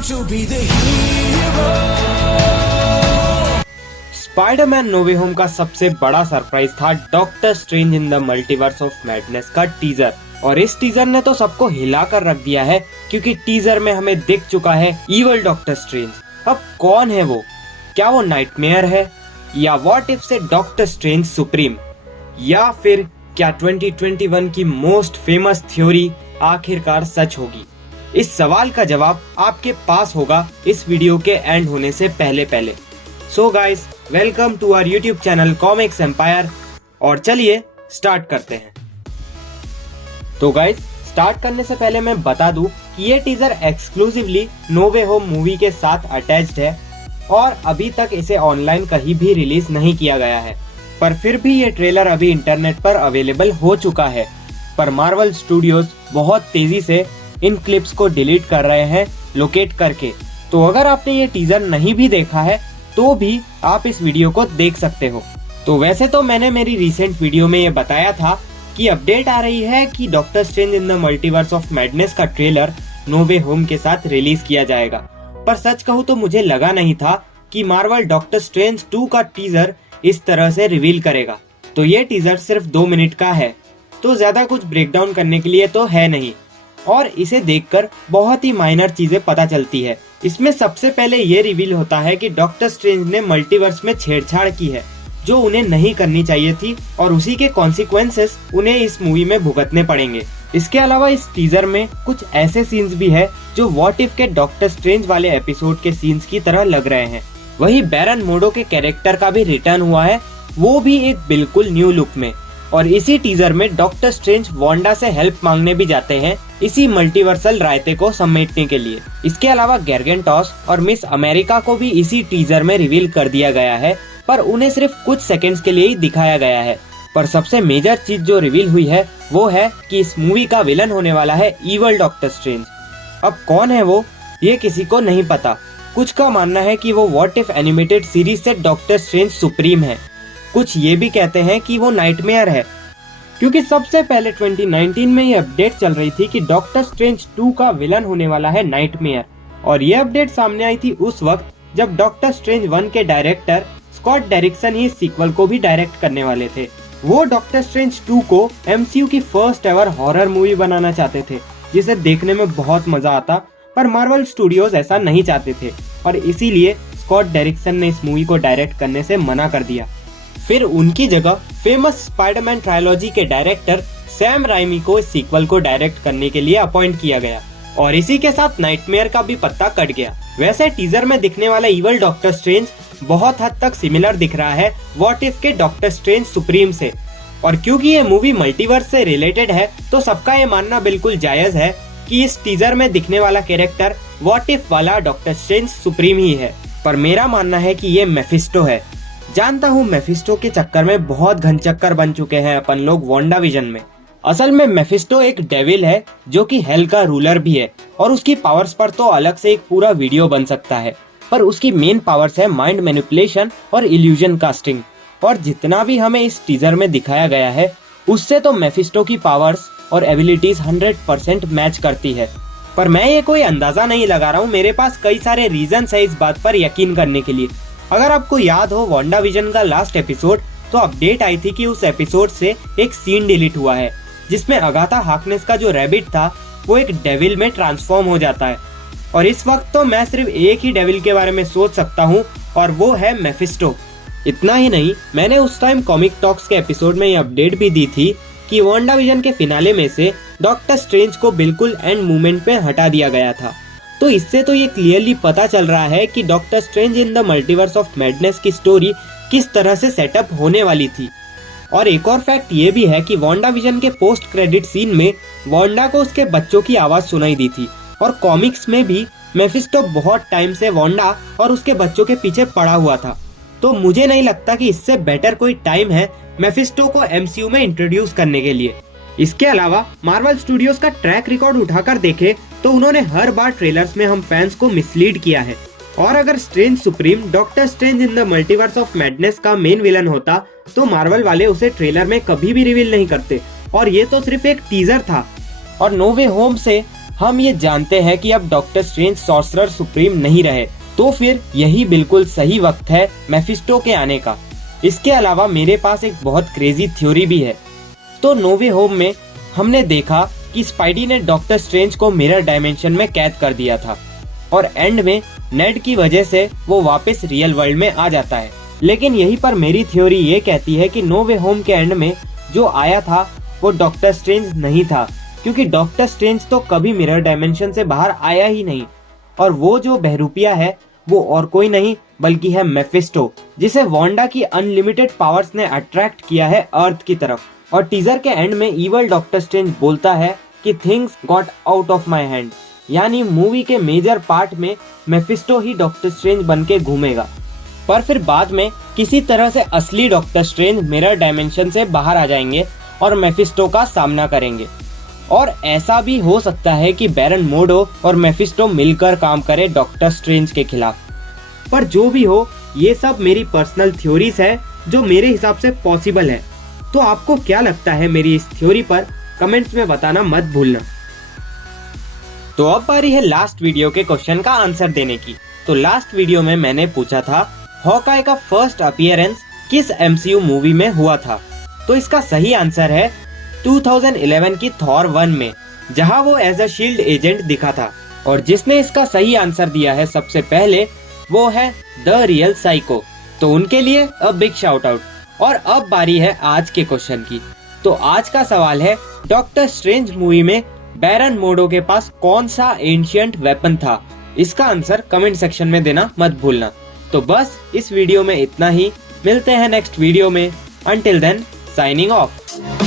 time to be the hero. Spider Man No Way Home का सबसे बड़ा सरप्राइज था Doctor Strange in the Multiverse of Madness का teaser. और इस टीजर ने तो सबको हिला कर रख दिया है, क्योंकि टीजर में हमें दिख चुका है इवल डॉक्टर स्ट्रेंज। अब कौन है वो? क्या वो नाइटमेयर है, या व्हाट इफ से डॉक्टर स्ट्रेंज सुप्रीम, या फिर क्या 2021 की मोस्ट फेमस थ्योरी आखिरकार सच होगी? इस सवाल का जवाब आपके पास होगा इस वीडियो के एंड होने से पहले। So guys, welcome to our YouTube channel Comics Empire, और चलिए स्टार्ट करते हैं। तो गाइस, स्टार्ट करने से पहले मैं बता दूं कि ये teaser exclusively no Way home movie के साथ अटैच्ड है और अभी तक इसे ऑनलाइन कहीं भी रिलीज नहीं किया गया है। पर फिर भी ये ट्रेलर अभी इंटरनेट पर अवेलेबल हो चुका है। पर मार्वल स्टूडियोज बहुत तेजी से इन क्लिप्स को डिलीट कर रहे हैं लोकेट करके। तो अगर आपने ये टीजर नहीं भी देखा है तो भी आप इस वीडियो को देख सकते हो। तो वैसे तो मैंने मेरी रिसेंट वीडियो में ये बताया था कि अपडेट आ रही है कि doctor Strange in the Multiverse of Madness का ट्रेलर नो वे होम के साथ रिलीज किया जाएगा। पर सच कहूँ तो मुझे लगा नहीं था कि मार्वल डॉक्टर स्ट्रेंज 2 का टीजर इस तरह से रिवील करेगा। तो ये टीजर सिर्फ 2 मिनट का है, तो ज्यादा कुछ ब्रेकडाउन करने के लिए तो है नहीं, और इसे देखकर बहुत ही माइनर चीजें पता चलती है। इसमें सबसे पहले ये रिवील होता है कि डॉक्टर स्ट्रेंज ने मल्टीवर्स में छेड़छाड़ की है, जो उन्हें नहीं करनी चाहिए थी, और उसी के कॉन्सिक्वेंसेस उन्हें इस मूवी में भुगतने पड़ेंगे। इसके अलावा इस टीजर में कुछ ऐसे सीन्स भी है जो व्हाट इफ के डॉक्टर स्ट्रेंज वाले एपिसोड के सीन्स की तरह लग रहे हैं। वही बैरन मोडो के कैरेक्टर का भी रिटर्न हुआ है, वो भी एक बिल्कुल न्यू लुक में। और इसी टीजर में डॉक्टर स्ट्रेंज वांडा से हेल्प मांगने भी जाते हैं इसी मल्टीवर्सल रायते को समेटने के लिए। इसके अलावा गैरगेंटॉस और मिस अमेरिका को भी इसी टीजर में रिवील कर दिया गया है, पर उन्हें सिर्फ कुछ सेकंड्स के लिए ही दिखाया गया है। पर सबसे मेजर चीज जो रिवील हुई है वो है कि इस मूवी का विलन होने वाला है इवल डॉक्टर स्ट्रेंज। अब कौन है वो, ये किसी को नहीं पता। कुछ का मानना है कि वो व्हाट इफ एनिमेटेड सीरीज से डॉक्टर स्ट्रेंज सुप्रीम है। कुछ ये भी कहते हैं कि वो नाइटमेयर है, क्योंकि सबसे पहले 2019 में ये अपडेट चल रही थी कि डॉक्टर स्ट्रेंज 2 का विलन होने वाला है नाइटमेयर। और ये अपडेट सामने आई थी उस वक्त जब डॉक्टर स्ट्रेंज 1 के डायरेक्टर स्कॉट डेरिक्सन ही सीक्वल को भी डायरेक्ट करने वाले थे। वो डॉक्टर स्ट्रेंज 2 को MCU की फर्स्ट एवर हॉरर मूवी बनाना चाहते थे, जिसे देखने में बहुत मजा आता, पर मार्वल स्टूडियोज ऐसा नहीं चाहते थे, और इसीलिए स्कॉट डेरिक्सन ने इस मूवी को डायरेक्ट करने से मना कर दिया। फिर उनकी जगह फेमस स्पाइडरमैन ट्रायलॉजी के डायरेक्टर सैम राइमी को इस सीक्वल को डायरेक्ट करने के लिए अपॉइंट किया गया, और इसी के साथ नाइटमेयर का भी पत्ता कट गया। वैसे टीजर में दिखने वाला इवल डॉक्टर स्ट्रेंज बहुत हद तक सिमिलर दिख रहा है व्हाट इफ के डॉक्टर स्ट्रेंज सुप्रीम से, और क्योंकि ये मूवी मल्टीवर्स से रिलेटेड है तो सबका ये मानना बिल्कुल जायज है कि इस टीजर में दिखने वाला कैरेक्टर व्हाट इफ वाला डॉक्टर स्ट्रेंज सुप्रीम ही है। पर मेरा मानना है कि ये मेफिस्टो है। जानता हूँ मेफिस्टो के चक्कर में बहुत घनचक्कर बन चुके हैं अपन लोग वांडा विजन में। असल में मेफिस्टो एक डेविल है जो कि हेल का रूलर भी है, और उसकी पावर्स पर तो अलग से एक पूरा वीडियो बन सकता है। पर उसकी मेन पावर्स है माइंड मैनिपुलेशन और इल्यूजन कास्टिंग, और जितना भी हमें इस टीजर में दिखाया गया है उससे तो मेफिस्टो की पावर्स और एबिलिटीज 100% मैच करती है। पर मैं ये कोई अंदाजा नहीं लगा रहा हूँ, मेरे पास कई सारे रीजंस है इस बात पर यकीन करने के लिए। अगर आपको याद हो वांडा विजन का लास्ट एपिसोड, तो अपडेट आई थी कि उस एपिसोड से एक सीन डिलीट हुआ है जिसमें अगाथा हार्कनेस का जो रैबिट था वो एक डेविल में ट्रांसफॉर्म हो जाता है। और इस वक्त तो मैं सिर्फ एक ही डेविल के बारे में सोच सकता हूँ, और वो है मेफिस्टो। इतना ही नहीं, मैंने उस टाइम कॉमिक टॉक्स के एपिसोड में ये अपडेट भी दी थी कि वांडा विजन के फिनाले में से डॉक्टर स्ट्रेंज को बिल्कुल एंड मोमेंट पे हटा दिया गया था। तो इससे तो ये क्लियरली पता चल रहा है कि doctor Strange in the Multiverse of madness की स्टोरी किस तरह से सेटअप होने वाली थी। और एक और फैक्ट ये भी है कि वांडा विजन के पोस्ट क्रेडिट सीन में वांडा को उसके बच्चों की आवाज सुनाई दी थी, और कॉमिक्स में भी मेफिस्टो बहुत टाइम से वांडा और उसके बच्चों के पीछे पड़ा हुआ था। तो मुझे नहीं लगता कि इससे बेटर कोई टाइम है मेफिस्टो को MCU में इंट्रोड्यूस करने के लिए। इसके अलावा मार्वल स्टूडियोज का ट्रैक रिकॉर्ड उठाकर देखे तो उन्होंने हर बार ट्रेलर्स में हम फैंस को मिसलीड किया है। और अगर strange supreme doctor Strange in the Multiverse of Madness का मेन विलन होता तो मार्वल वाले उसे ट्रेलर में कभी भी रिवील नहीं करते, और ये तो सिर्फ एक टीजर था। और नो वे होम से हम ये जानते हैं कि अब डॉक्टर स्ट्रेंज सॉर्सरर सुप्रीम नहीं रहे, तो फिर यही बिल्कुल सही वक्त है मेफिस्टो के आने का। इसके अलावा मेरे पास एक बहुत क्रेजी थ्योरी भी है। तो नो वे होम में हमने देखा कि स्पाइडी ने डॉक्टर स्ट्रेंज को मिरर डायमेंशन में कैद कर दिया था और एंड में नेड की वजह से वो वापस रियल वर्ल्ड में आ जाता है। लेकिन यहीं पर मेरी थ्योरी ये कहती है कि नो वे होम के एंड में जो आया था वो डॉक्टर स्ट्रेंज नहीं था, क्योंकि डॉक्टर स्ट्रेंज तो कभी मिरर डायमेंशन से बाहर आया ही नहीं। और वो जो बहरूपिया है वो और कोई नहीं बल्कि है मेफिस्टो, जिसे वांडा की अनलिमिटेड पावर्स ने अट्रैक्ट किया है अर्थ की तरफ। और टीजर के एंड में इवल डॉक्टर स्ट्रेंज बोलता है कि things got out of my hand, यानी मूवी के मेजर पार्ट में मेफिस्टो ही डॉक्टर स्ट्रेंज बन के घूमेगा। पर फिर बाद में किसी तरह से असली डॉक्टर स्ट्रेंज मिरर डायमेंशन से बाहर आ जाएंगे और मेफिस्टो का सामना करेंगे। और ऐसा भी हो सकता है कि बैरन मोडो और मेफिस्टो मिलकर काम करे डॉक्टर स्ट्रेंज के खिलाफ। पर जो भी हो, ये सब मेरी पर्सनल थ्योरीज है जो मेरे हिसाब से पॉसिबल है। तो आपको क्या लगता है मेरी इस थ्योरी पर, कमेंट्स में बताना मत भूलना। तो अब बारी है लास्ट वीडियो के क्वेश्चन का आंसर देने की। तो लास्ट वीडियो में मैंने पूछा था हॉकाई का फर्स्ट अपीयरेंस किस एमसीयू मूवी में हुआ था। तो इसका सही आंसर है 2011 की थॉर 1 में, जहां वो एज अ शील्ड एजेंट दिखा था। और जिसने इसका सही आंसर दिया है सबसे पहले वो है द रियल साइको। तो उनके लिए अ बिग शाउट आउट। और अब बारी है आज के क्वेश्चन की। तो आज का सवाल है डॉक्टर स्ट्रेंज मूवी में बैरन मोडो के पास कौन सा एंशिएंट वेपन था। इसका आंसर कमेंट सेक्शन में देना मत भूलना। तो बस इस वीडियो में इतना ही, मिलते हैं नेक्स्ट वीडियो में। Until then, signing of.